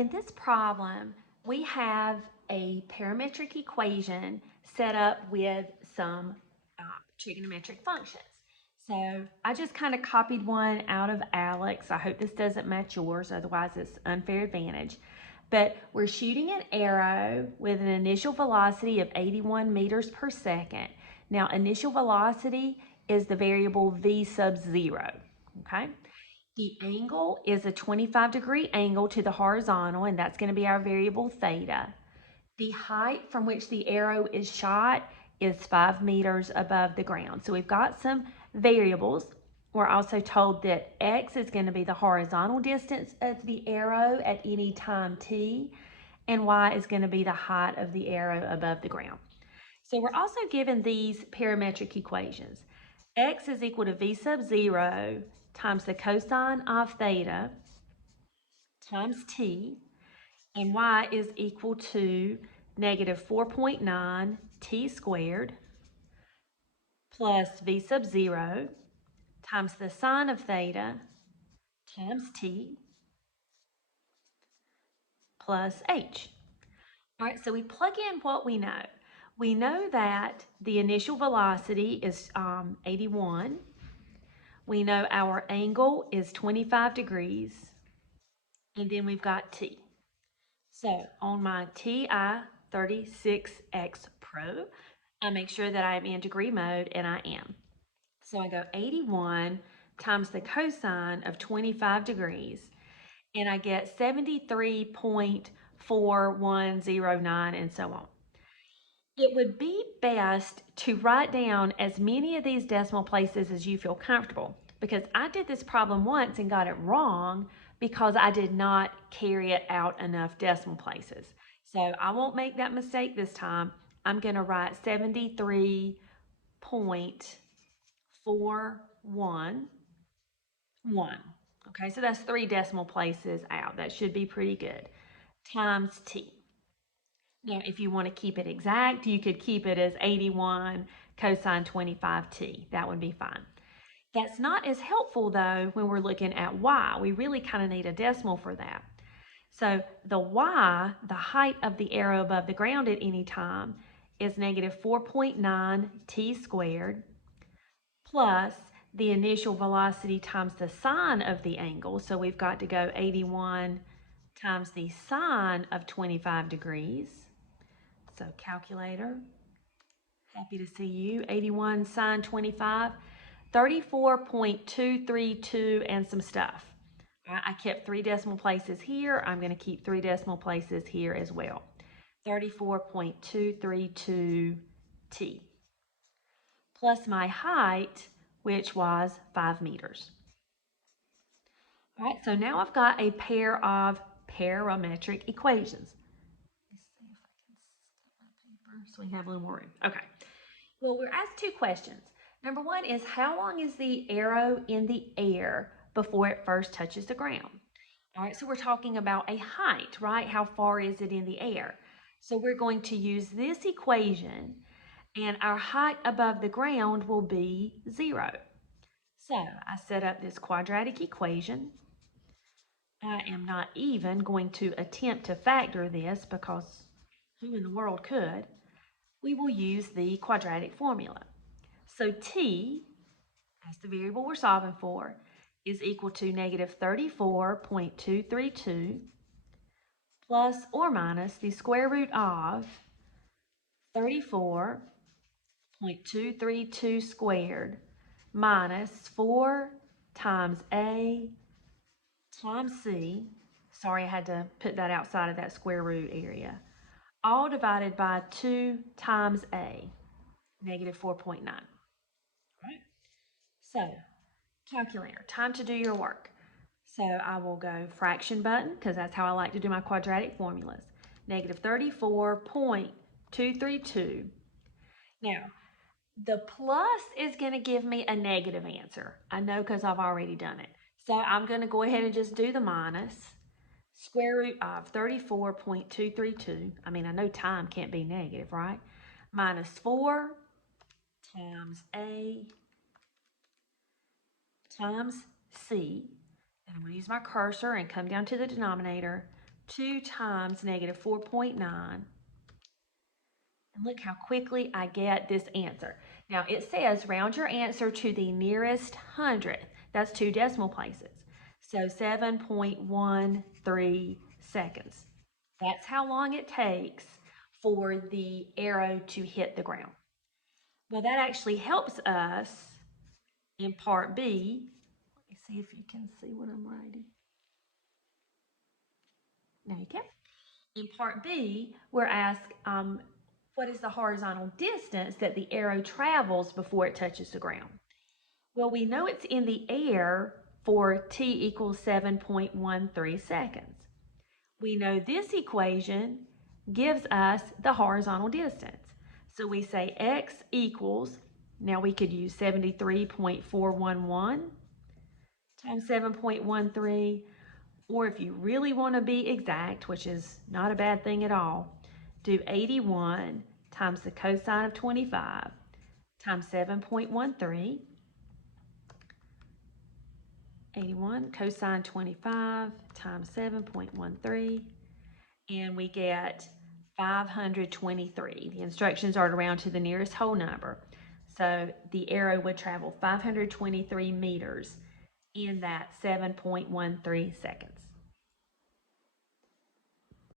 In this problem, we have a parametric equation set up with some trigonometric functions. So I just kind of copied one out of Alex. I hope this doesn't match yours, otherwise it's unfair advantage. But we're shooting an arrow with an initial velocity of 81 meters per second. Now, initial velocity is the variable v sub 0, okay? The angle is a 25-degree angle to the horizontal, and that's going to be our variable theta. The height from which the arrow is shot is 5 meters above the ground. So we've got some variables. We're also told that x is going to be the horizontal distance of the arrow at any time t, and y is going to be the height of the arrow above the ground. So we're also given these parametric equations. X is equal to v sub 0 times the cosine of theta times t, and y is equal to negative 4.9 t squared plus v sub 0 times the sine of theta times t plus h. All right, so we plug in what we know. We know that the initial velocity is 81. We know our angle is 25 degrees, and then we've got t. So on my TI-36X Pro, I make sure that I'm in degree mode, and I am. So I go 81 times the cosine of 25 degrees, and I get 73.4109 and so on. It would be best to write down as many of these decimal places as you feel comfortable, because I did this problem once and got it wrong because I did not carry it out enough decimal places. So I won't make that mistake this time. I'm going to write 73.411. Okay, so that's 3 decimal places out. That should be pretty good. Times t. Now, if you want to keep it exact, you could keep it as 81 cosine 25t. That would be fine. That's not as helpful, though, when we're looking at y. We really kind of need a decimal for that. So the y, the height of the arrow above the ground at any time, is negative 4.9 t squared plus the initial velocity times the sine of the angle. So we've got to go 81 times the sine of 25 degrees. So calculator, happy to see you. 81 sine 25, 34.232 and some stuff. I kept 3 decimal places here. I'm going to keep 3 decimal places here as well. 34.232 t. Plus my height, which was 5 meters. All right, so now I've got a pair of parametric equations. So we have a little more room. Okay. Well, we're asked 2 questions. Number 1 is, how long is the arrow in the air before it first touches the ground? All right, so we're talking about a height, right? How far is it in the air? So we're going to use this equation, and our height above the ground will be 0. So I set up this quadratic equation. I am not even going to attempt to factor this because who in the world could? We will use the quadratic formula. So t, that's the variable we're solving for, is equal to negative 34.232 plus or minus the square root of 34.232 squared minus 4 times a times c. Sorry, I had to put that outside of that square root area. All divided by 2 times a, negative 4.9. Right? So, calculator, time to do your work. So I will go fraction button, because that's how I like to do my quadratic formulas. Negative 34.232. Now, the plus is going to give me a negative answer. I know because I've already done it. So I'm going to go ahead and just do the minus. Square root of 34.232. I mean, I know time can't be negative, right? Minus 4 times a times c. And I'm going to use my cursor and come down to the denominator. 2 times negative 4.9. And look how quickly I get this answer. Now it says round your answer to the nearest hundredth. That's 2 decimal places. So 7.13 seconds. That's how long it takes for the arrow to hit the ground. Well, that actually helps us in part B. Let me see if you can see what I'm writing. Now you can. In part B, we're asked what is the horizontal distance that the arrow travels before it touches the ground? Well, we know it's in the air for t equals 7.13 seconds. We know this equation gives us the horizontal distance. So we say x equals, now we could use 73.411 times 7.13, or if you really want to be exact, which is not a bad thing at all, do 81 times the cosine of 25 times 7.13. 81 cosine 25 times 7.13, and we get 523. The instructions are to round to the nearest whole number. So the arrow would travel 523 meters in that 7.13 seconds.